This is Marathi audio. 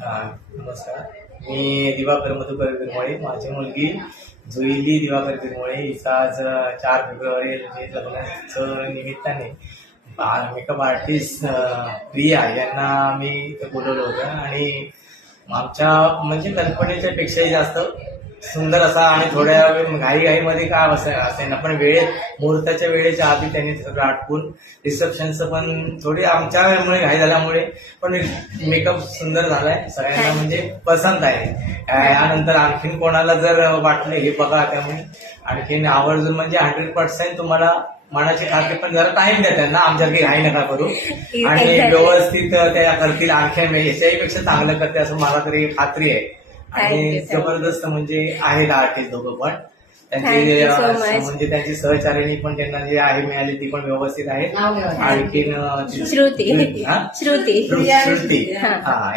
नमस्कार. मी दिवाकर मधुकर बिरमळे. माझी मुलगी जुईली दिवाकर बिरमळे हिचा आज 4 फेब्रुवारी रोजी लग्नाचं निमित्ताने मेकअप आर्टिस्ट प्रिया यांना मी इथं बोलवलं होतं आणि आमच्या म्हणजे कल्पनेच्या पेक्षाही जास्त सुंदर असा आणि थोड्या घाईमध्ये काय असेल ना, पण मुहूर्ताच्या वेळेच्या आधी त्यांनी सगळं आटपून रिसेप्शनचं पण थोडी आमच्यामुळे घाई झाल्यामुळे पण मेकअप सुंदर झालाय, सगळ्यांना म्हणजे पसंत आहे. यानंतर आणखीन कोणाला जर वाटलं हे बघा, त्यामुळे आणखीन आवर्जून म्हणजे 100% तुम्हाला मनाची खात्री, पण जरा टाइम द्या त्यांना, आमच्याकडे घाई नका करू आणि व्यवस्थित त्या करतील. आणखीन याच्याही पेक्षा चांगलं करते असं मला तरी खात्री आहे. आणि जबरदस्त म्हणजे आहेत आर्टिस्ट दोघं पण. त्यांचे म्हणजे त्यांची सहचारिणी पण त्यांना जे आहे मिळाली ती पण व्यवस्थित आहे. आणखीन श्रुती हा